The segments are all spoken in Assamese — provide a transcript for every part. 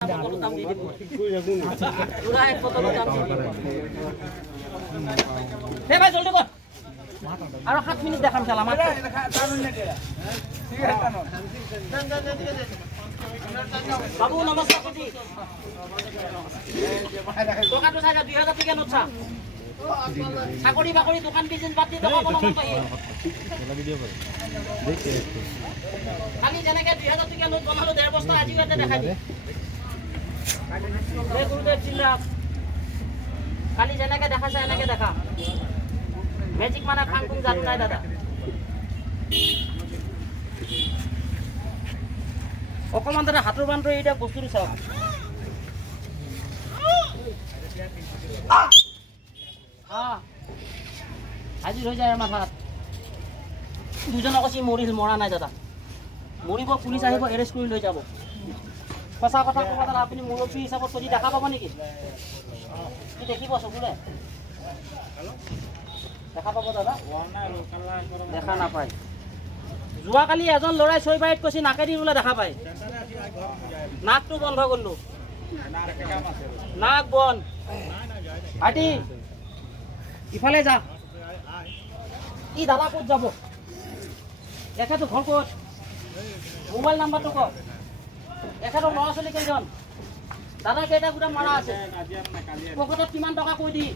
সকলো দাম দি দিব পুৰা এক বটলৰ দাম দি দিব দে ভাই জলদি কৰ আৰু 7 মিনিট দেখাম চালা আমাৰ বাবু নমস্কাৰ কোটি টকাটো চাই 2000 টকা নোট চা চাকৰি বাকৰি দোকান বিজনেস বাতি টকা কোনো পাই খালি যেনেকে 2000 টকা নোট বনালো 1.5 বস্তা আজি ইয়াতে দেখাই দি গুৰুদেৱ চিল্লাপ কালি যেনেকে দেখাইছে এনেকে দেখা মেজিক মানে ফাং ফুং জাদু নাই দাদা অকমান দাদা হাতৰ বান্ধৰ এইটা বস্তুটো চাওক হাজিৰ হৈ যায় মাথাত দুজনক কৈছে মৰিল মৰা নাই দাদা মৰিব পুলিচ আহিব এৰেষ্ট কৰি লৈ যাব সঁচা কথা ক'ব দাদা আপুনি মুৰব্বী হিচাপত যদি দেখা পাব নেকি কি দেখিব চকুৰে দেখা পাব দাদা দেখা নাপায় যোৱাকালি এজন ল'ৰাই চৈবাৰীত কৈছে নাকেদি বোলে দেখা পায় নাকটো বন্ধ কৰিলো নাক বন্ধ হাতী ইফালে যা ই দাদা ক'ত যাব এখেতো ঘৰ ক'ত মোবাইল নাম্বাৰটো কওক এখেতৰ ল'ৰা ছোৱালী কেইজন দাদা কেইটা গোটা মাৰা আছে পকেটত কিমান টকা কৈ দি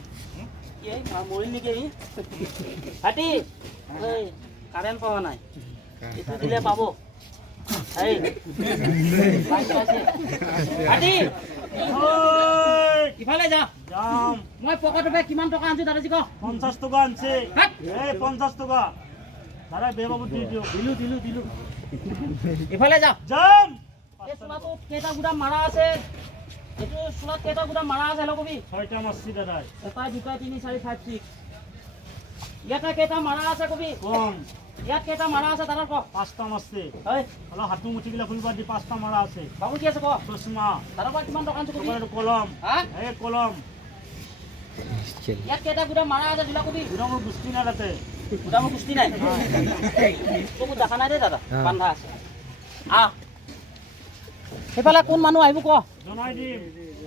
মৰিল নেকি হাতী কাৰেণ্ট পোৱা নাই এইটো দিলে পাব ইফালে যা মই পকেটৰ পৰা কিমান টকা আনিছো দাদাজী কওক 50 টকা আনছে 50 টকা দাদা বেবাবু দি দিও দিলো ইফালে যা যাম এই চোলাটো কেইটা গুটা মাৰা আছে এইটো চোলাত কেইটা গুটা মাৰা আছে হেল্ল কবি 6টা মাছছি দাদা এটা দুটা 3 4 5 6 ইয়াতে কেইটা মাৰা আছে কবি কম ইয়াত কেইটা মাৰা আছে দাদা কওক 5টা মাছছে হয় অলপ হাতু মুঠি গিলা ফুলবা দি 5টা মাৰা আছে বাবু কি আছে কওক চশমা দাদা পৰা কিমান টকা আনিছো কবি কলম হা এই কলম ইয়াত কেইটা গুটা মাৰা আছে দিলা কবি গুড়ামৰ গুষ্টি না তাতে গুদামৰ কুস্তি নাই তোক দেখা নাই দে দাদা বান্ধা আছে সেইফালে কোন মানুহ আহিব ক জনাই দিম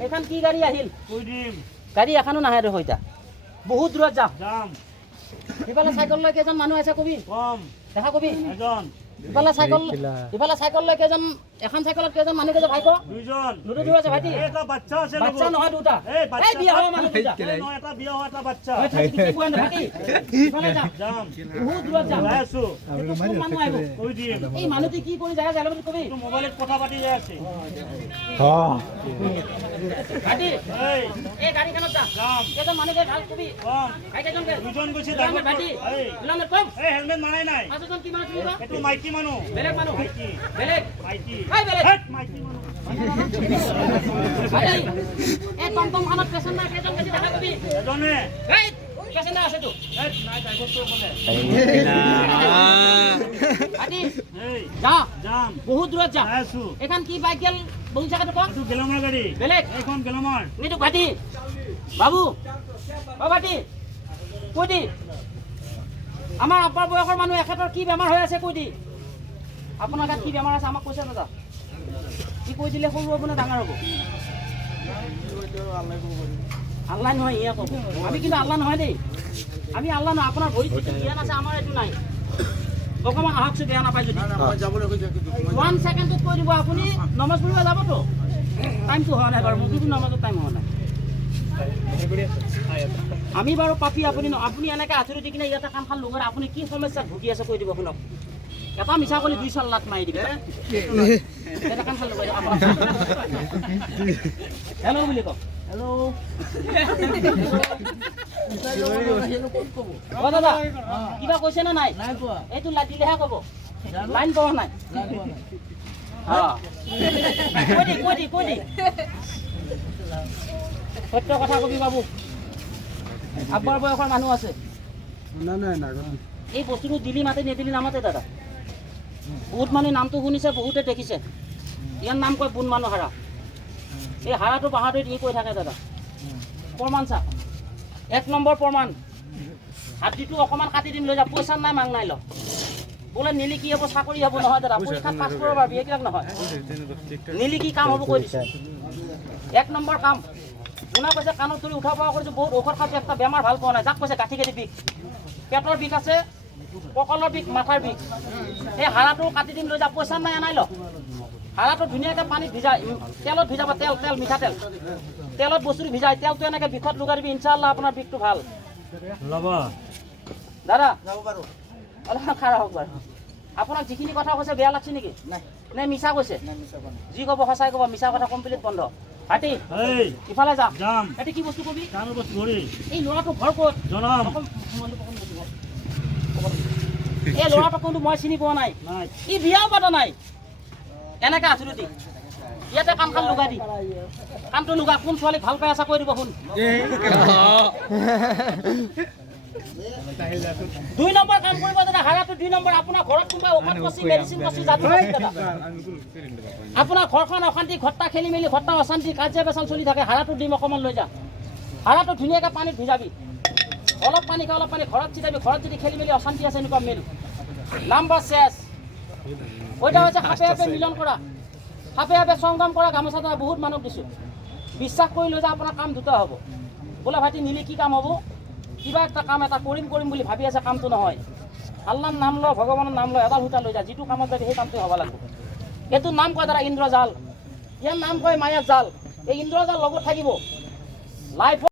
এইখন কি গাড়ী আহিল কৈ দিম গাড়ী এখনো নাহে দে হইতা বহুত দূৰত যাম সেইফালে চাইকেল লৈ কেইজন মানুহ আছে কবি কম দেখা কবি এজন ইফালে চাইকেল লৈ কেইজন এখন চাইকেলত কেইজন মানুহ কেইজন ভাই ক দুইজন দুটো দূৰ আছে ভাইটি এটা বাচ্চা আছে বাচ্চা নহয় দুটা এই বাচ্চা বিয়া হোৱা মানুহ দুটা নহয় এটা বিয়া হোৱা এটা বাচ্চা ইফালে যা যাম বহুত দূৰত যা যাই আছো এইটো কোন মানুহ আহিব কৈ দিম এই মানুহটি কি কৰি যায় জানো বুলি কবি তো মোবাইলত কথা পাতি যাই আছে ভাইটি এই এই গাড়ীখনত যা যাম কেইজন মানুহ ভাল কবি কম ভাই কেইজন গে দুজন গৈছে হেলমেট ভাইটি এই হেলমেট কম এই হেলমেট মাৰাই নাই পাঁচজন কি মানুহ তুলিবা এইটো মাইকী মানুহ বেলেগ মানুহ মাইকী বেলেগ মাইকী ভাই বেলেগ হেট মাইকী মানুহ ভাই এই টমটমখনত পেচেঞ্জাৰ কেইজন বেছি দেখা কবি এজনে এই পেচেঞ্জাৰ আছে তো হেট নাই ড্ৰাইভাৰটো অকলে ভাইটি এই যা যাম বহুত দূৰত যা যাই আছো এখন কি বাইক গেল বহু জায়গাতে কম এইটো গেলামাৰ গাড়ী বেলেগ এইখন গেলামাৰ নিতু ভাইটি বাবু অ ভাইটি কৈ দি আমাৰ আপাৰ বয়সৰ মানুহ এখেতৰ কি বেমাৰ হৈ আছে কৈ দি আপোনাৰ গাত কি বেমাৰ আছে আমাক কৈছে দাদা কি কৈ দিলে সৰু হ'ব নে ডাঙৰ হ'ব আল্লাহ নহয় ইয়ে ক'ব আমি কিন্তু আল্লাহ নহয় দেই আমি আল্লাহ নহয় আপোনাৰ ভৰিত যিটো জ্ঞান আছে আমাৰ এইটো নাই অকণমান আহকচোন বেয়া নাপায় যদি 1 ছেকেণ্ডত কৈ দিব আপুনি নমাজ পঢ়িব যাবতো টাইমটো হোৱা নাই বাৰু মোৰ কিন্তু নমাজৰ টাইম হোৱা নাই আমি বাৰু পাপি আপুনি এনেকৈ আঁচুৰি দি কিনে ইয়াতে কাম খান লগাই আপুনি কি সমস্যাত ভুগি আছে কৈ দিব শুনক এটা মিছা কৰি 2 লাখ মাৰি দিব এটা কাম খান লগাই হেল্ল' বুলি কওক হেল্ল' দাদা কিবা কৈছে নে নাই এইটো দিলেহে ক'ব লাইন পোৱা নাই কৈ দি সত্য কথা কবি বাবু আব্বাৰ বয়সৰ মানুহ আছে এই বস্তুটো দিলি মাতে নিদিলি নামাতে দাদা বহুত মানুহে নামটো শুনিছে বহুতে দেখিছে ইয়াৰ নাম কয় বুন মানুহ হাৰা এই হাৰাটো বাহাদুৰি দি কৈ থাকে দাদা প্ৰমাণ চা 1 নম্বৰ প্ৰমাণ হাতীটো অকণমান কাটি দিম লৈ যা পইচা নাই মাং নাই ল বোলে নীলি কি হ'ব চাকৰি হ'ব নহয় দাদা পৰীক্ষাত পাছ কৰিব পাৰিবি এইবিলাক নহয় নীলি কি কাম হ'ব কৈ দিছে 1 নম্বৰ কাম কোনে কৈছে কাণত ধৰি উঠা পোৱা কৰিছোঁ বহুত ঔষধ খাইছোঁ একটা বেমাৰ ভাল পোৱা নাই যাক কৈছে গাঁঠি গাঁঠি বিষ পেটৰ বিষ আছে কঁকালৰ বিষ মাথাৰ বিষ এই হাড়াটো কাটি দিম লৈ যা পইচা নাই আনাই ল হাড়াটো ধুনীয়াকৈ পানীত ভিজাই তেলত ভিজাব তেল মিঠাতেল তেলত বস্তুটো ভিজাই তেলটো এনেকৈ বিষত লগাই দিবি ইনশাআল্লাহ আপোনাৰ বিষটো ভাল ল'ব দাদা অলপমান খাৰা হওক বাৰু আপোনাক যিখিনি কথা কৈছে বেয়া লাগছে নেকি নে মিছা কৈছে যি ক'ব সঁচাই ক'ব মিছা কথা কমপ্লিট বন্ধ হাতী এই ইফালে যা যাম এটি কি বস্তু কবি কামৰ বস্তু ধৰি এই ল'ৰাটো ঘৰ ক'ত জনাম এই ল'ৰাটো কোনটো মই চিনি পোৱা নাই নাই ই বিয়াও পতা নাই এনেকৈ আছো দি ইয়াতে কাণ খান লগাই দি কাণটো লগাই কোন ছোৱালীক ভাল পাই আছা কৈ দিব শুন 2 নম্বৰ কাম কৰিব দাদা হাৰাটো 2 নম্বৰ আপোনাৰ ঘৰত কোনোবা ঔষধ কচি মেডিচিন কচি জাতি দাদা আপোনাৰ ঘৰখন অশান্তি ঘট্টা খেলি মেলি ঘট্টা অশান্তি কাজিয়া পেচাল চলি থাকে হাৰাটো দিম অকণমান লৈ যা হাৰাটো ধুনীয়াকৈ পানীত ভিজাবি অলপ পানী খাই অলপ পানী ঘৰত চিটাবি ঘৰত যদি খেলি মেলি অশান্তি আছে এনেকুৱা মেল নাম্বাৰ শেষ ওইটা হৈছে সাপে সাপে মিলন কৰা সাপে সাপে সংগ্ৰাম কৰা গামোচা দ্বাৰা বহুত মানুহ দিছোঁ বিশ্বাস কৰি লৈ যা আপোনাৰ কাম দুটা হ'ব বোলে ভাইটি নিলে কি কাম হ'ব কিবা একটা কাম এটা কৰিম বুলি ভাবি আছে কামটো নহয় আল্লাহৰ নাম ল ভগৱানৰ নাম ল এডাল সূতা লৈ যা যিটো কামত যাবি সেই কামটোৱে হ'ব লাগিব এইটোৰ নাম কয় দাদা ইন্দ্ৰজাল ইয়াৰ নাম কয় মায়াৰ জাল এই ইন্দ্ৰজাল লগত থাকিব লাইফ